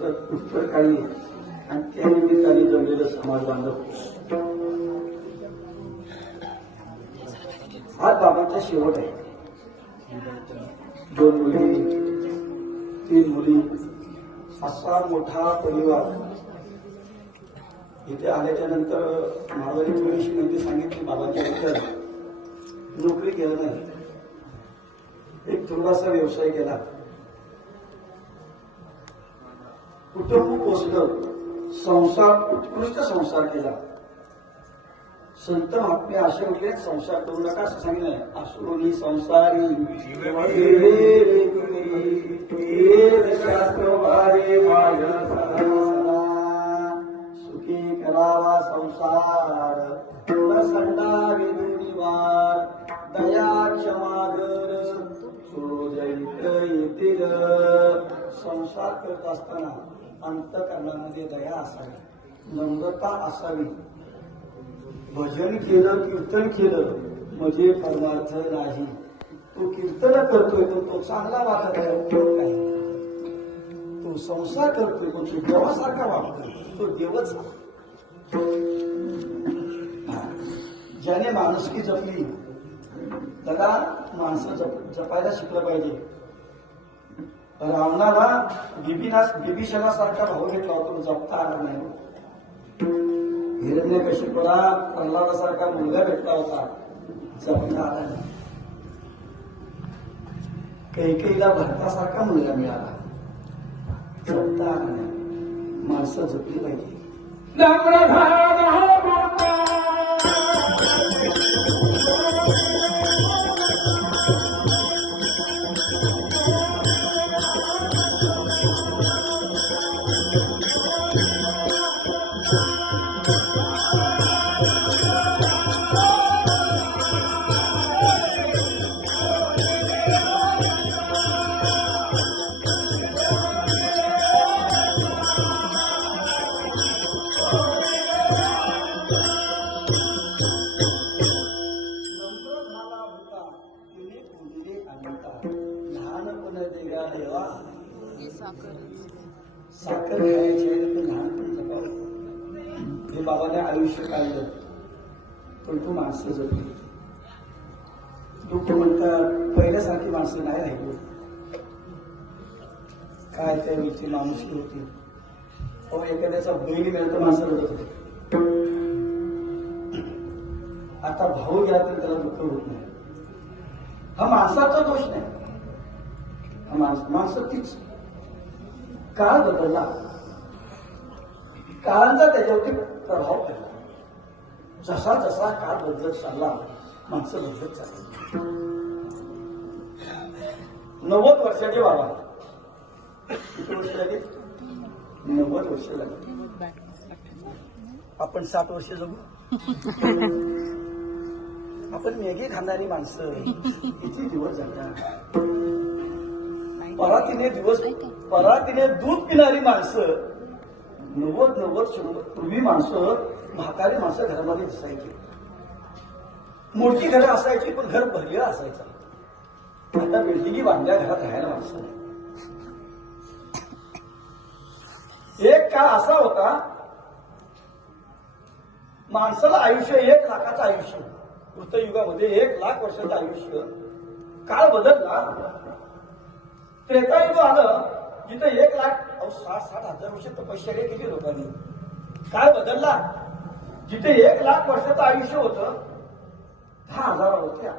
उत्तर काळी आणि त्या निमित्ताने जमलेलं समाज बांधव. आज बाबांचा शेवट आहे. 2 मुली 3 मुली असा मोठा परिवार. इथे आल्याच्या नंतर माधवरी थोडीशी माहिती सांगितली बाबांच्या बद्दल. नोकरी केलं नाही, एक थोडासा व्यवसाय केला, कुटुंब पोचलं, संसार उत्कृष्ट संसार केला. संत महात्मे असे म्हटले संसार करू नका असं सांगितलंय. असुरोनी संसारी शास्त्र सुखी करावा संसार संडावी निवार दया क्षमागर सोजैत येतील. संसार करत असताना अंतःकरणामध्ये दया असावी, नम्रता असावी. भजन केलं, कीर्तन केलं म्हणजे परमार्थ नाही. तो कीर्तन करतोय पण तो चांगला वागत आहे, उपयोग काय. तो संसार करतोय पण तो देवासारखा वागतोय, तो देवच. ज्याने माणुसकी जपली त्याला माणसं जपायला शिकलं पाहिजे. रावणाला बिभीषणासारखा भाऊ घेतला होता, तो जपता आला नाही. हिरण्यकशिपूला प्रल्हादासारखा मुलगा भेटला होता, जपता आला नाही. कैकेयीला भरतासारखा मुलगा मिळाला, जपता आला नाही. माणसं जपली पाहिजे. साखर खायची आहे तर लहानपण जपावं. हे बाबाने आयुष्य काढलं पण तू माणसं जपली. दुःख म्हणतात पहिल्यासारखी माणसं नाही राहिली. काय त्यावेळीची माणुसकी होती. अहो एखाद्याचा बहीण मिळतं माणसं रडत होते. आता भाऊ गेला तर त्याला दुःख होत नाही. हा माणसाचा दोष नाही, हा माणसं तीच. काळ बदलला, काळांचा त्याच्यावरती प्रभाव पडला. जसा जसा काळ बदलत चालला माणसं बदलत चालली. 90 वर्षाचे बाबा, किती वर्ष लागली? 90 वर्ष लागली. आपण 60 वर्ष जगू. आपण मॅगी खाणारी माणसं किती दिवस जगणार. परातीने दूध पिणारी माणसं 90 पूर्वी माणसं, म्हातारी माणसं घरामध्ये दिसायची. मोठी घरं असायची पण घर भरलेलं असायचं. आता बिल्डिंगी बांधल्या घरात राहायला माणसं नाही. एक काळ असा होता माणसाला आयुष्य 1 लाखाचं आयुष्य. कृतयुगामध्ये 1 लाख वर्षाचं आयुष्य. काळ बदलला. त्रेतायुग आलं जिथं 1 लाख 60 हजार वर्ष तपश्चर्या केली लोकांनी. काय बदलला? जिथे 1 लाख वर्षाचं आयुष्य होतं 10,000 होत्या.